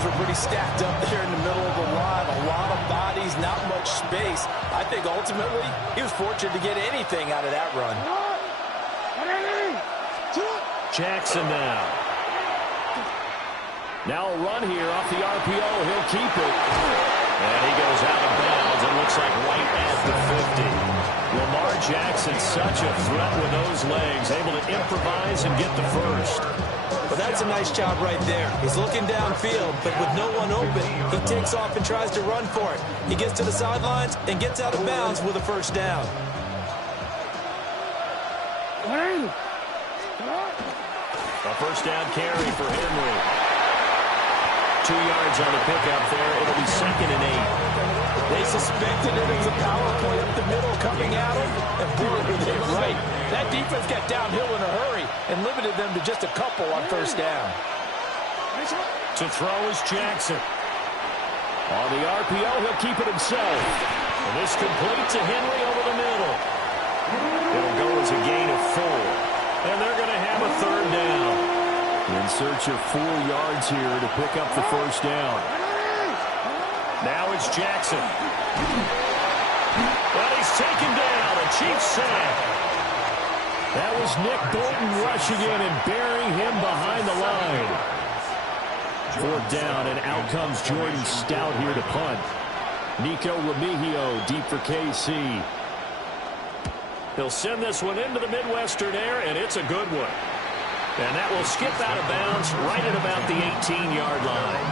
Teams were pretty stacked up there in the middle of the line. A lot of bodies, not much space. I think ultimately he was fortunate to get anything out of that run. Jackson now. Now a run here off the RPO. He'll keep it. And he goes out of bounds. It looks like right at the 50. Lamar Jackson, such a threat with those legs, able to improvise and get the first. Well, that's a nice job right there. He's looking downfield, but with no one open, he takes off and tries to run for it. He gets to the sidelines and gets out of bounds with a first down. A first down carry for Henry. 2 yards on the pickup there. It'll be 2nd and 8. They suspected it as a power play up the middle coming at him, and boy, were they right. That defense got downhill in a hurry and limited them to just a couple on first down. To throw is Jackson. On the RPO, he'll keep it himself. And this complete to Henry over the middle. It'll go as a gain of 4. And they're going to have a third down. In search of 4 yards here to pick up the first down. Now it's Jackson. Well, he's taken down. A Chiefs sack. That was Nick Bolton rushing in and burying him behind the line. 4th down, and out comes Jordan Stout here to punt. Nico Remigio deep for KC. He'll send this one into the Midwestern air, and it's a good one. And that will skip out of bounds right at about the 18-yard line.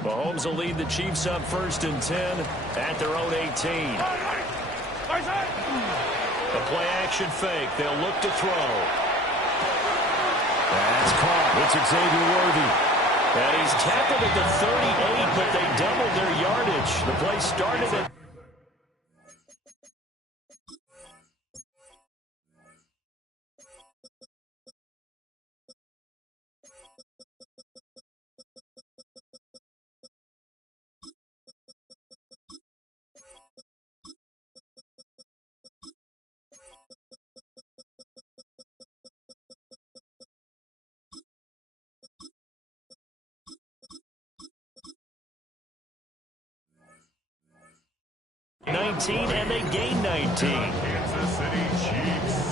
Mahomes will lead the Chiefs up 1st and 10 at their own 18. A play-action fake. They'll look to throw. That's caught. It's Xavier Worthy. And he's tackled at the 38, but they doubled their yardage. The play started at... and they gain 19.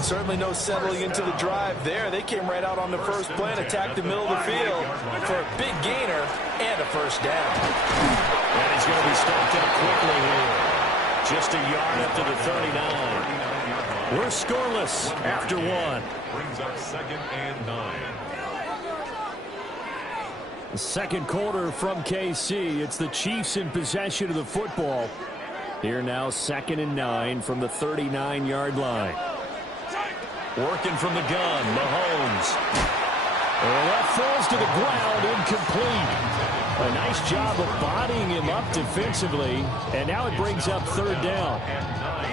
Certainly no settling into the drive there. They came right out on the first play and attacked the middle of the field for a big gainer and a first down. And he's going to be stopped up quickly here. Just a yard up to the 39. We're scoreless after 1. Brings up 2nd and 9. The second quarter from KC. It's the Chiefs in possession of the football. Here now 2nd and 9 from the 39-yard line. Working from the gun, Mahomes. And that falls to the ground, incomplete. A nice job of bodying him up defensively. And now it brings up 3rd down. And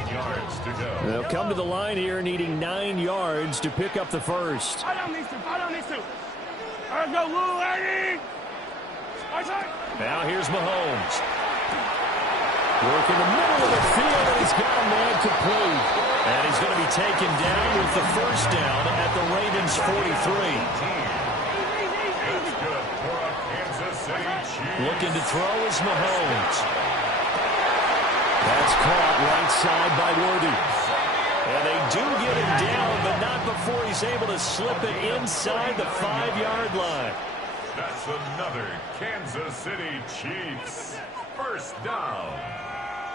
9 yards to go. They'll come to the line here needing 9 yards to pick up the first. Now here's Mahomes. Work in the middle of the field, and he's got a man complete. And he's going to be taken down with the first down at the Ravens 43. That's good for a Kansas City Chiefs. Looking to throw is Mahomes. That's caught right side by Worthy. And they do get him down, but not before he's able to slip it inside the 5-yard line. That's another Kansas City Chiefs first down.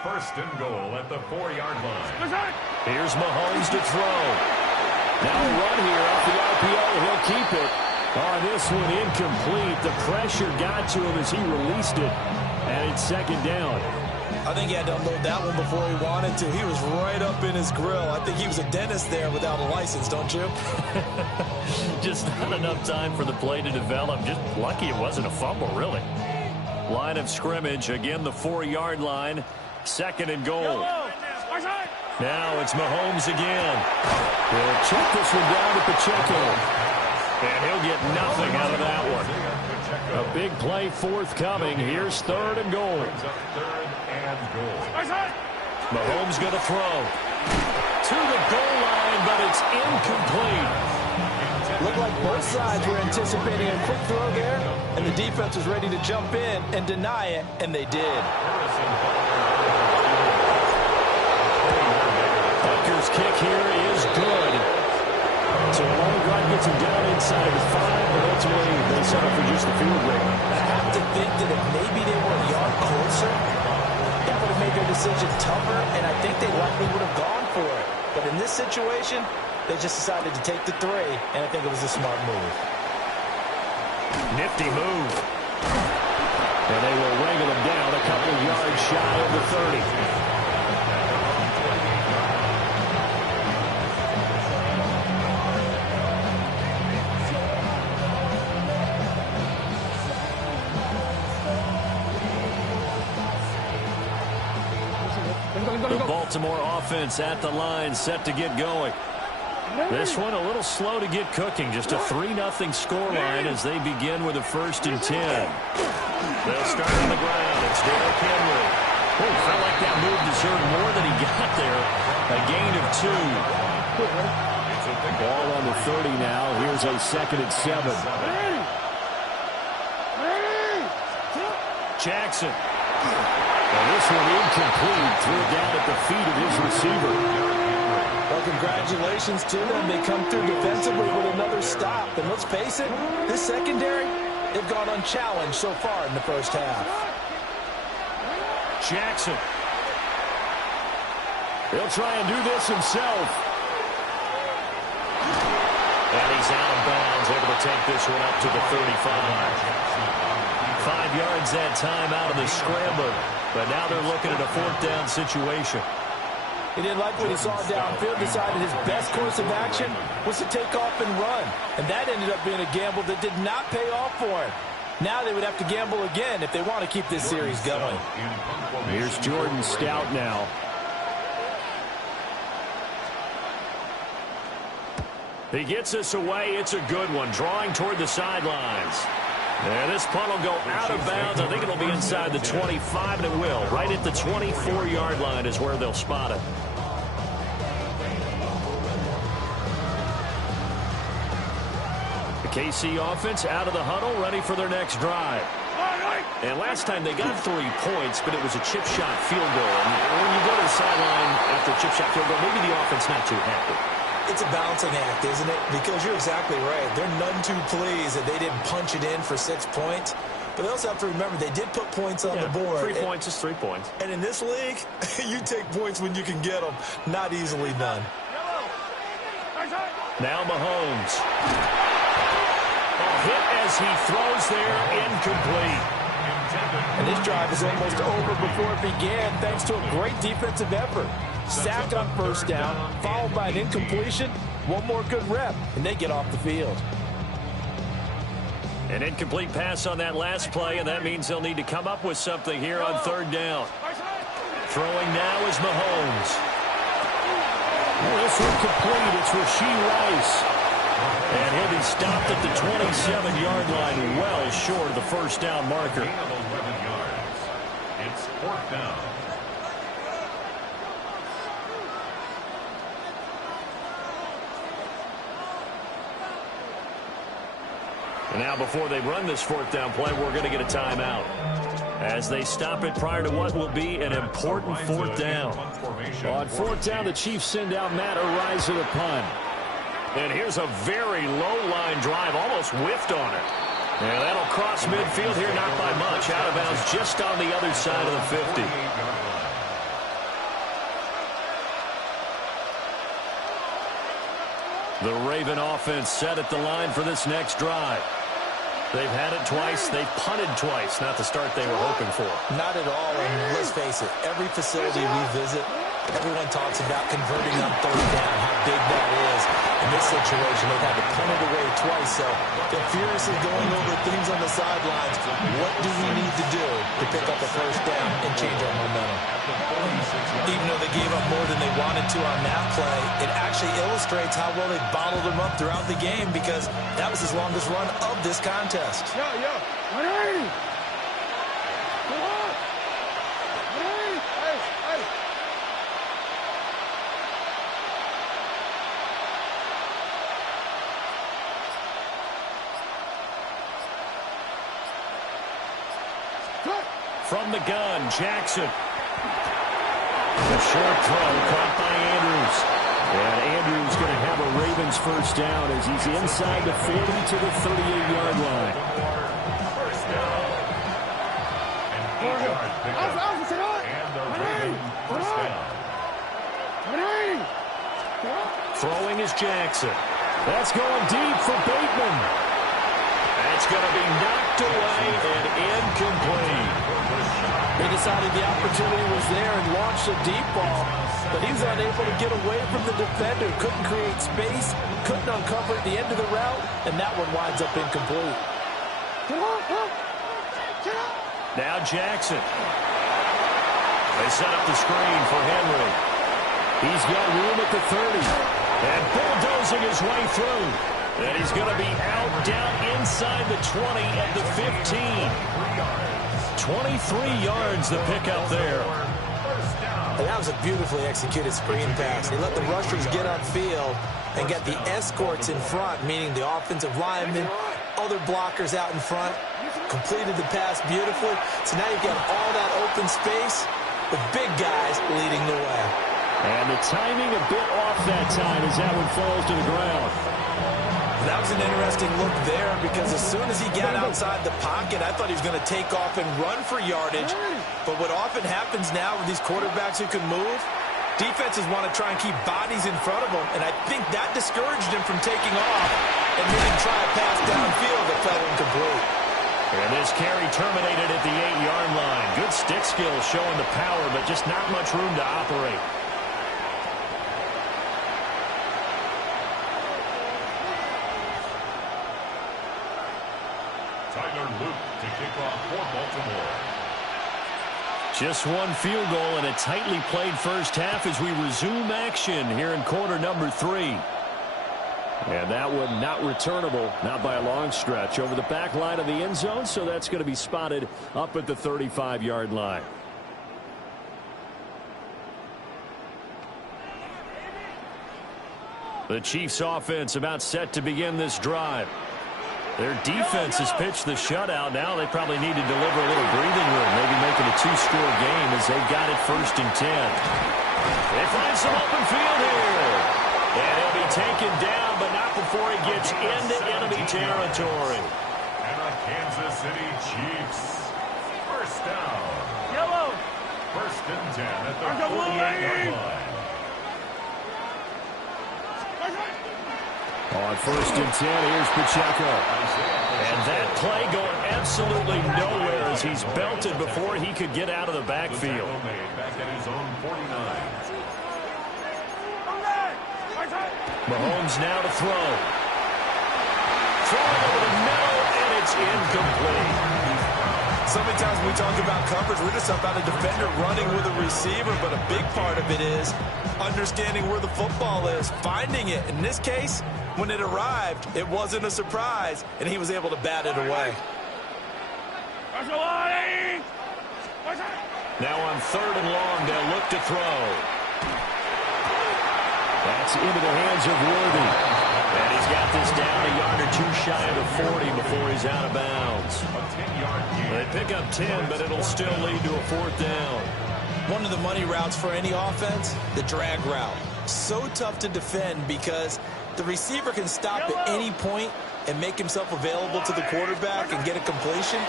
1st and goal at the 4-yard line. Here's Mahomes to throw. Now a run here off the RPO. He'll keep it. Oh, this one incomplete. The pressure got to him as he released it. And it's 2nd down. I think he had to unload that one before he wanted to. He was right up in his grill. I think he was a dentist there without a license, don't you? Just not enough time for the play to develop. Just lucky it wasn't a fumble, really. Line of scrimmage, again the 4-yard line. 2nd and goal. Now it's Mahomes again. He'll check this one down to Pacheco. And he'll get nothing out of that one. A big play forthcoming. Here's 3rd and goal. Mahomes going to throw. To the goal line, but it's incomplete. Both sides were anticipating a quick throw there, and the defense was ready to jump in and deny it, and they did. Butker's kick here is good. So a long drive gets him down inside the 5, but ultimately they settle for just the field goal. I have to think that if maybe they were a yard closer, that would have made their decision tougher, and I think they likely would have gone for it. But in this situation, they just decided to take the 3, and I think it was a smart move. Nifty move. And they will wrangle him down a couple yards shy of the 30. The Baltimore offense at the line, set to get going. This one a little slow to get cooking. Just a 3-0 scoreline as they begin with a 1st and 10. They'll start on the ground. It's Derrick Henry. Oh, felt like that move deserved more than he got there. A gain of 2. Ball on the 30 now. Here's a 2nd and 7. Jackson. And this one incomplete. Threw it down at the feet of his receiver. Well, congratulations to them. They come through defensively with another stop. And let's face it, this secondary, they've gone unchallenged so far in the first half. Jackson. He'll try and do this himself. And he's out of bounds, able to take this one up to the 35. 5 yards that time out of the scrambler. But now they're looking at a 4th down situation. He didn't like what he saw downfield, decided his best course of action was to take off and run. And that ended up being a gamble that did not pay off for him. Now they would have to gamble again if they want to keep this series going. Here's Jordan Stout now. He gets us away. It's a good one. Drawing toward the sidelines. And this punt will go out of bounds. I think it'll be inside the 25, and it will. Right at the 24-yard line is where they'll spot it. The KC offense out of the huddle, ready for their next drive. And last time they got 3 points, but it was a chip shot field goal. And when you go to the sideline after a chip shot field goal, maybe the offense not too happy. It's a balancing act, isn't it? Because you're exactly right. They're none too pleased that they didn't punch it in for 6 points. But they also have to remember they did put points on the board. 3 points is 3 points. And in this league, you take points when you can get them. Not easily done. Now Mahomes. A hit as he throws there, incomplete. And this drive is almost over before it began thanks to a great defensive effort. Sack on 1st down, followed by an incompletion. One more good rep, and they get off the field. An incomplete pass on that last play, and that means they'll need to come up with something here on 3rd down. Throwing now is Mahomes. This one complete. It's Rashee Rice. And he'll be stopped at the 27-yard line, well short of the 1st down marker. It's 4th down. And now before they run this 4th down play, we're going to get a timeout as they stop it prior to what will be an important 4th down. On 4th down, the Chiefs send out Matt Araiza to punt. And here's a very low-line drive, almost whiffed on it. And that'll cross midfield here, not by much. Out of bounds just on the other side of the 50. The Raven offense set at the line for this next drive. They've had it twice. They've punted twice. Not the start they were hoping for. Not at all, and let's face it, every facility we visit, everyone talks about converting on 3rd down, how big that is. In this situation, they've had to punt it away twice, so they're furiously going over things on the sidelines. What do we need to do to pick up a 1st down and change our momentum? Even though they gave up more than they wanted to on that play, it actually illustrates how well they bottled them up throughout the game because that was his longest run of this contest. From the gun, Jackson. The short throw caught by Andrews. And Andrews going to have a Ravens first down as he's inside the 40 to the 38-yard line. First down. An 8-yard pickup. And the Ravens first down. Throwing is Jackson. That's going deep for Bateman. That's going to be knocked away and incomplete. They decided the opportunity was there and launched a deep ball, but he was unable to get away from the defender. Couldn't create space, couldn't uncover the end of the route, and that one winds up incomplete. Now Jackson. They set up the screen for Henry. He's got room at the 30. And bulldozing his way through. And he's going to be out down inside the 20 at the 15. 23 yards the pickup there. And that was a beautifully executed screen pass. They let the rushers get upfield and get the escorts in front, meaning the offensive linemen, other blockers out in front, completed the pass beautifully. So now you've got all that open space with big guys leading the way. And the timing a bit off that time as that one falls to the ground. That was an interesting look there because as soon as he got outside the pocket, I thought he was going to take off and run for yardage. But what often happens now with these quarterbacks who can move, defenses want to try and keep bodies in front of them. And I think that discouraged him from taking off and maybe try a pass downfield that fell incomplete. And this carry terminated at the 8-yard line. Good stick skills showing the power, but just not much room to operate. Tyler Luke to kick off for Baltimore. Just one field goal and a tightly played first half as we resume action here in quarter number 3. And that one not returnable, not by a long stretch, over the back line of the end zone, so that's going to be spotted up at the 35-yard line. The Chiefs offense about set to begin this drive. Their defense has pitched the shutout. Now they probably need to deliver a little breathing room, maybe making a 2-score game as they've got it 1st and 10. They find some open field here. And he'll be taken down, but not before he gets into enemy territory. And the Kansas City Chiefs. First down. Yellow. 1st and 10 at the 48-yard line. On 1st and 10, here's Pacheco. And that play going absolutely nowhere as he's belted before he could get out of the backfield. Back at his own 49. Mahomes now to throw. Throwing over the middle, and it's incomplete. So many times when we talk about coverage, we're just about a defender running with a receiver, but a big part of it is understanding where the football is, finding it. In this case, when it arrived, it wasn't a surprise, and he was able to bat it away. Now on 3rd and long, they'll look to throw. That's into the hands of Worthy. And he's got this down a yard or two shy of the 40 before he's out of bounds. They pick up 10, but it'll still lead to a 4th down. One of the money routes for any offense, the drag route. So tough to defend because the receiver can stop at any point and make himself available to the quarterback and get a completion.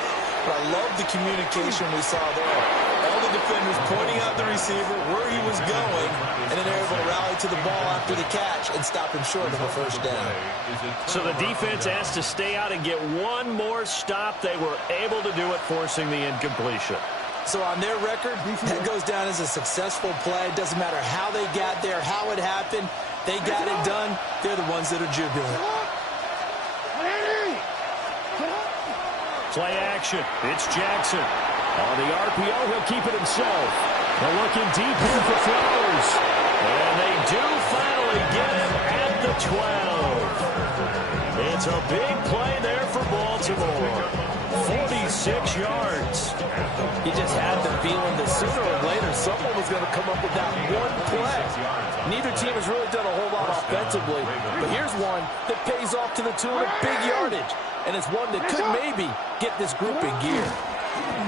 But I love the communication we saw there. All the defenders pointing out the receiver, where he was going, and then they're able to rally to the ball after the catch and stop him short of a 1st down. So the defense asked to stay out and get one more stop. They were able to do it, forcing the incompletion. So on their record, that goes down as a successful play. Doesn't matter how they got there, how it happened. They got it done. They're the ones that are jubilant. Play action. It's Jackson. On the RPO, he'll keep it himself. They're looking deep here for Flowers. And they do finally get him at the 12. It's a big play there for Baltimore. 46 yards. You just had the feeling that sooner or later someone was going to come up with that one play. Neither team has really done a whole lot offensively, but here's one that pays off to the tune of big yardage, and it's one that could maybe get this group in gear.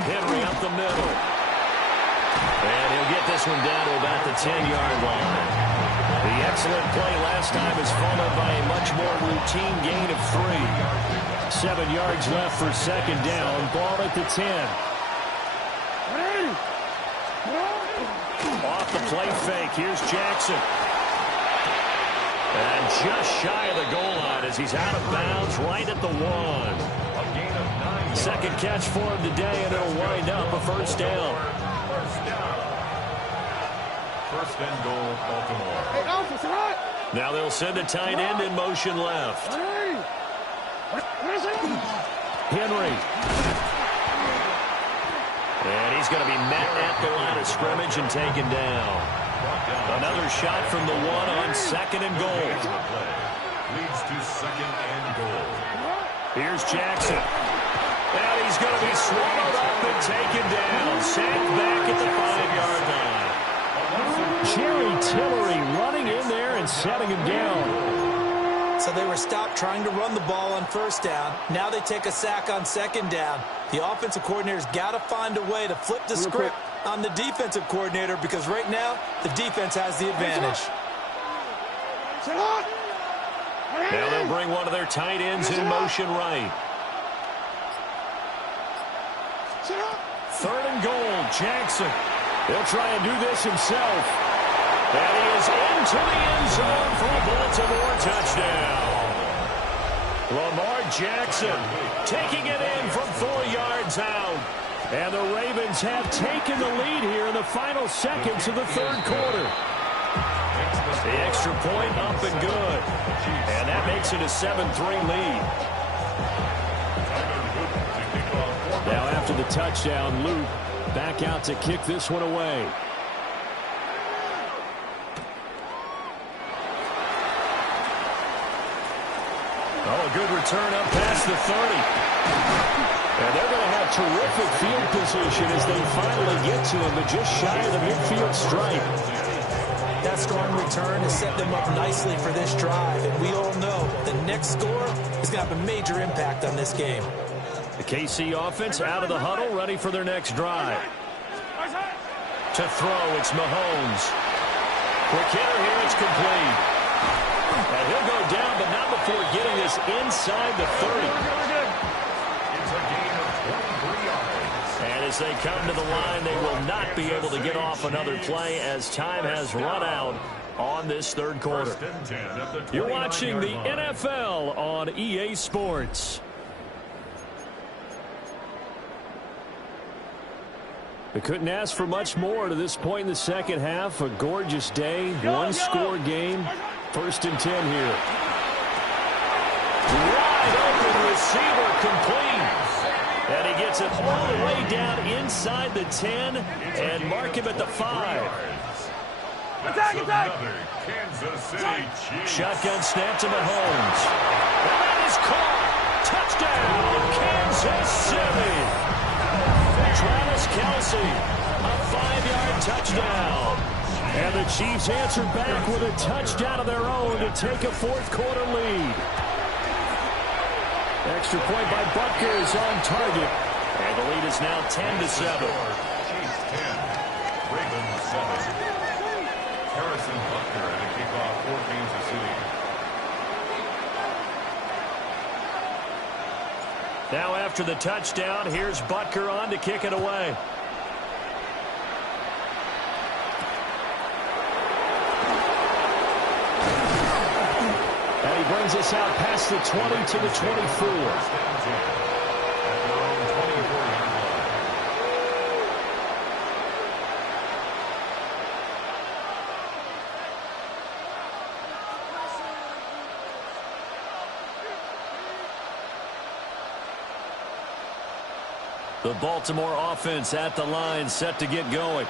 Henry up the middle. And he'll get this one down to about the 10-yard line. The excellent play last time is followed by a much more routine gain of 3. 7 yards left for second down. Ball at the 10. Off the play fake. Here's Jackson. And just shy of the goal line as he's out of bounds right at the 1. A gain of 9. Second catch for him today, and it'll wind up a first down. First and goal, Baltimore. Now they'll send a tight end in motion left. Henry. And he's going to be met at the line of scrimmage and taken down. Another shot from the 1 on second and goal. Leads to second and goal. Here's Jackson. And he's going to be swallowed up and taken down. Sacked back at the 5-yard line. Jerry Tillery running in there and setting him down. So they were stopped trying to run the ball on first down. Now they take a sack on second down. The offensive coordinator's got to find a way to flip the script on the defensive coordinator because right now the defense has the advantage. Now they'll bring one of their tight ends in motion right. Third and goal, Jackson. He'll try and do this himself. And he is into the end zone for a Baltimore touchdown. Lamar Jackson taking it in from 4 yards out. And the Ravens have taken the lead here in the final seconds of the third quarter. The extra point up and good. And that makes it a 7-3 lead. Now after the touchdown, Luke back out to kick this one away. Oh, a good return up past the 30. And they're going to have terrific field position as they finally get to him, but just shy of the midfield stripe. That strong return has set them up nicely for this drive, and we all know the next score is going to have a major impact on this game. The KC offense out of the huddle, ready for their next drive. To throw, it's Mahomes. Quick hitter here, it's complete. And he'll go down, but not before getting this inside the 30. It's a gain of 23 yards. And as they come to the line, they will not be able to get off another play as time has run out on this third quarter. First and 10 at the 29-yard You're watching the line. NFL on EA Sports. They couldn't ask for much more to this point in the second half. A gorgeous day, one-score game. First and 10 here. Wide open receiver complete. And he gets it all the way down inside the 10 and mark him at the 5. That's another Kansas City Chiefs. Shotgun snap to Mahomes. And that is caught. Touchdown, Kansas City. Travis Kelce, a 5-yard touchdown. And the Chiefs answered back with a touchdown of their own to take a fourth-quarter lead. Extra point by Butker is on target. And the lead is now 10-7. Chiefs 10, Ravens 7. Harrison Butker at a kickoff for Kansas City. Now after the touchdown, here's Butker on to kick it away. And he brings us out past the 20 to the 24. The Baltimore offense at the line, set to get going.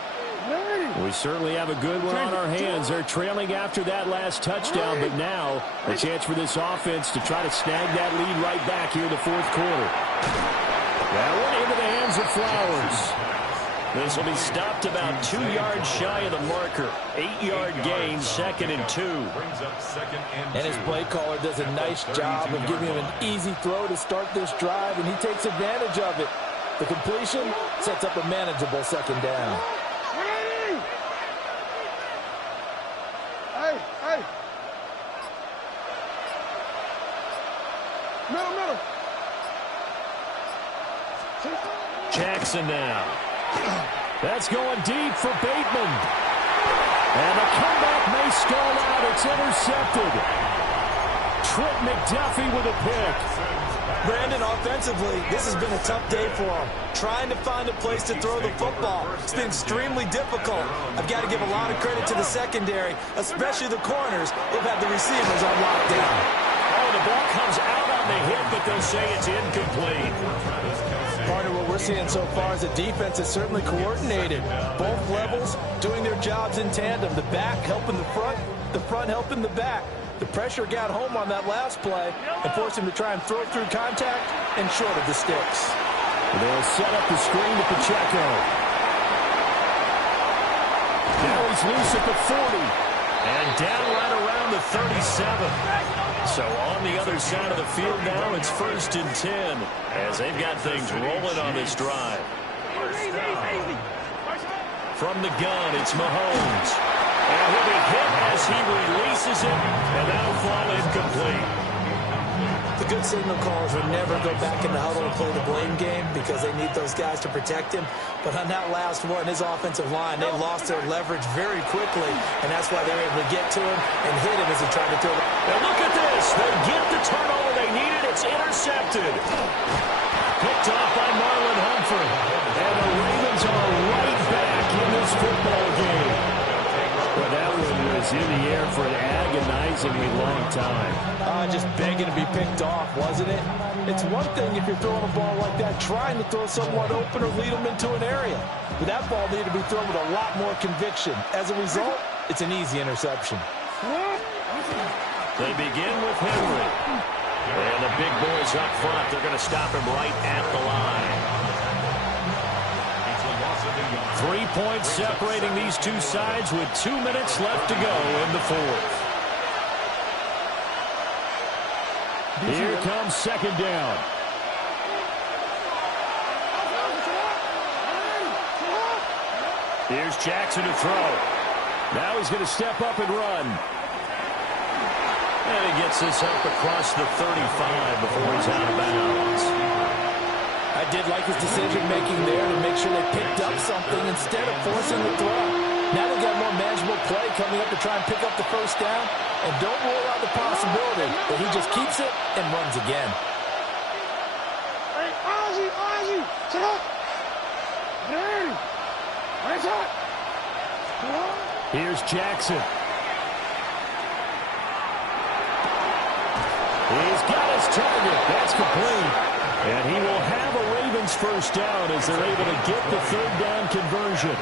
We certainly have a good one on our hands. They're trailing after that last touchdown, but now a chance for this offense to try to snag that lead right back here in the fourth quarter. That one into the hands of Flowers. This will be stopped about 2 yards shy of the marker. 8-yard gain, second and 2. And his play caller does a nice job of giving him an easy throw to start this drive, and he takes advantage of it. The completion sets up a manageable second down. Hey. Middle. Jackson now. That's going deep for Bateman. And the comeback may stall out. It's intercepted. Trent McDuffie with a pick. Brandon, offensively, this has been a tough day for him. Trying to find a place to throw the football. It's been extremely difficult. I've got to give a lot of credit to the secondary, especially the corners. They've had the receivers on lockdown. Oh, the ball comes out on the hit, but they'll say it's incomplete. Part of what we're seeing so far is the defense is certainly coordinated. Both levels doing their jobs in tandem. The back helping the front helping the back. The pressure got home on that last play and forced him to try and throw through contact and short of the sticks. They'll set up the screen to Pacheco. Now he's loose at the 40. And down right around the 37. So on the other side of the field now, it's 1st and 10 as they've got things rolling on this drive. From the gun, it's Mahomes. And he'll be hit as he releases it, and that'll fall incomplete. The good signal callers will never go back in the huddle and play the blame game because they need those guys to protect him. But on that last one, his offensive line, they lost their leverage very quickly, and that's why they were able to get to him and hit him as he tried to throw it. Now look at this. They get the turnover they needed. It's intercepted. Picked off by Marlon Humphrey. And the Ravens are right back in this football game. Well, that one was in the air for an agonizingly long time. Just begging to be picked off, wasn't it? It's one thing if you're throwing a ball like that, trying to throw someone open or lead them into an area. But that ball needed to be thrown with a lot more conviction. As a result, it's an easy interception. They begin with Henry. And the big boys up front, they're going to stop him right at the line. 3 points separating these two sides with 2 minutes left to go in the fourth. Here comes second down. Here's Jackson to throw. Now he's going to step up and run. And he gets this up across the 35 before he's out of bounds. I did like his decision-making there to make sure they picked up something instead of forcing the throw. Now they've got more manageable play coming up to try and pick up the first down. And don't rule out the possibility that he just keeps it and runs again. Hey, Ozzie, sit up. Hey, hands up. Here's Jackson. He's got his target. That's complete. And he will have a Ravens first down as they're able to get the third down conversion.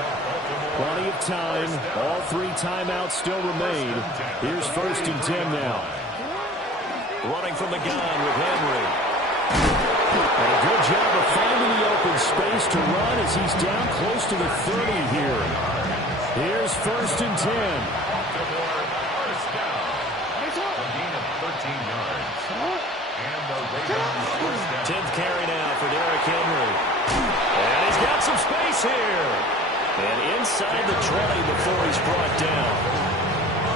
Plenty of time. All 3 timeouts still remain. Here's 1st and 10 now. Running from the gun with Henry. And a good job of finding the open space to run as he's down close to the 30 here. Here's 1st and 10. First down. A gain of 13 yards. And the Ravens first down. 10th carry now for Derrick Henry. And he's got some space here. And inside the 20 before he's brought down.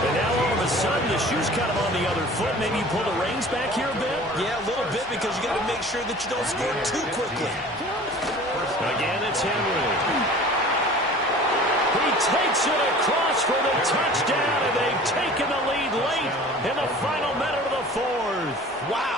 And now all of a sudden the shoe's kind of on the other foot. Maybe you pull the reins back here a bit? Yeah, a little bit because you got to make sure that you don't score too quickly. Again, it's Henry. He takes it across for the touchdown, and they've taken the lead late in the final minute of the fourth. Wow.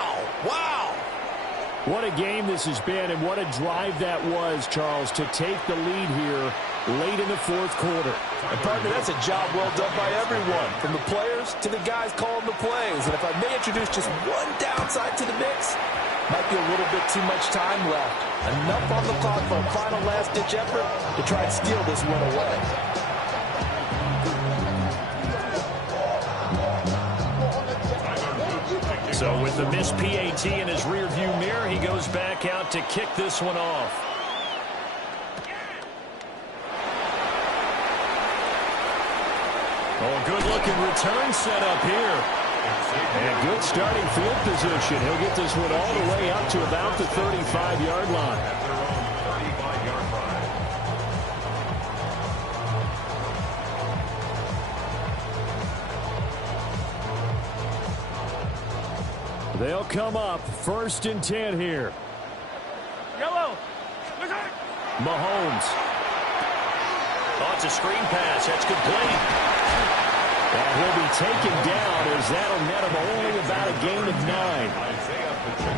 What a game this has been, and what a drive that was, Charles, to take the lead here late in the fourth quarter. And partner, that's a job well done by everyone, from the players to the guys calling the plays. And if I may introduce just one downside to the mix, might be a little bit too much time left. Enough on the clock for a final last-ditch effort to try and steal this one away. So with the missed PAT in his rearview mirror, he goes back out to kick this one off. Oh, good-looking return set up here. And good starting field position. He'll get this one all the way up to about the 35-yard line. They'll come up 1st and 10 here. Yellow. Mahomes. Oh, it's a screen pass. That's complete. And he'll be taken down as that'll net him only about a gain of 9.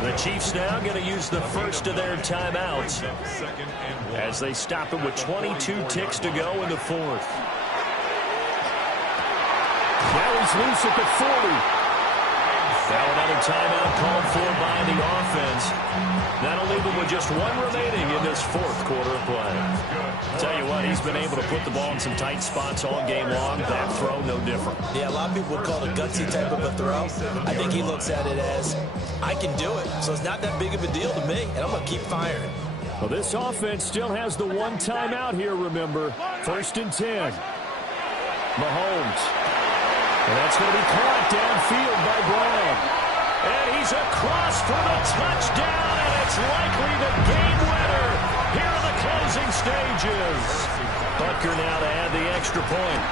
The Chiefs now going to use the first of their timeouts as they stop it with 22 ticks to go in the 4th. Now he's loose at the 40. Now another timeout called for by the offense. That'll leave him with just one remaining in this 4th quarter of play. Tell you what, he's been able to put the ball in some tight spots all game long. That throw, no different. Yeah, a lot of people would call it a gutsy type of a throw. I think he looks at it as, I can do it, so it's not that big of a deal to me, and I'm going to keep firing. Well, this offense still has the one timeout here, remember. 1st and 10. Mahomes. And that's going to be caught downfield by Brown. And he's across for the touchdown, and it's likely the game winner here in the closing stages. Butker now to add the extra point.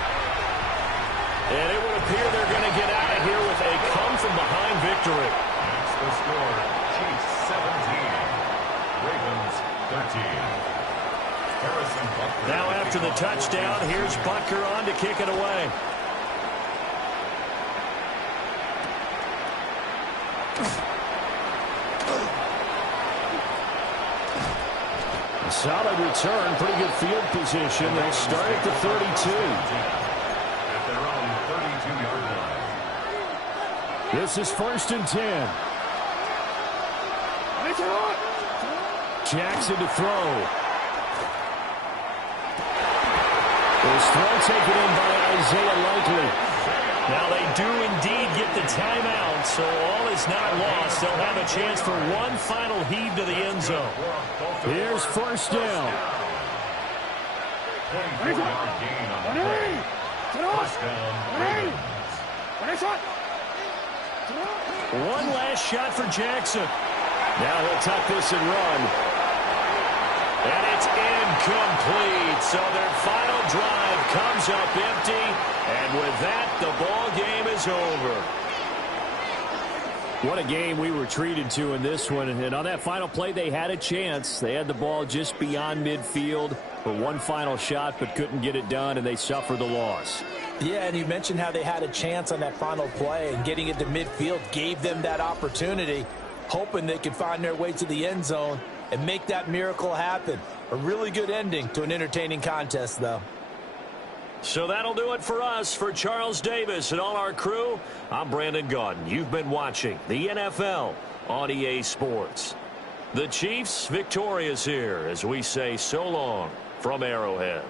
And it would appear they're going to get out of here with a come-from-behind victory. That's the score. Chiefs 17. Ravens 13. Harrison Butker. Now after the touchdown, here's Butker on to kick it away. Solid return, pretty good field position. They'll start at the 32. At their own 32-yard line. This is 1st and 10. Jackson to throw. His throw taken in by Isaiah Likely. Now they do indeed get the timeout, so all is not lost. They'll have a chance for one final heave to the end zone. Here's 1st down. 24-yard gain on the play. 1st down, Ravens. One last shot for Jackson. Now he'll tuck this and run. And it's incomplete. So their final drive comes up empty. And with that, the ball game is over. What a game we were treated to in this one. And on that final play, they had a chance. They had the ball just beyond midfield for one final shot, but couldn't get it done, and they suffered the loss. Yeah, and you mentioned how they had a chance on that final play, and getting it to midfield gave them that opportunity, hoping they could find their way to the end zone and make that miracle happen. A really good ending to an entertaining contest, though. So that'll do it for us. For Charles Davis and all our crew, I'm Brandon Gaudin. You've been watching the NFL on EA Sports. The Chiefs victorious here as we say so long from Arrowhead.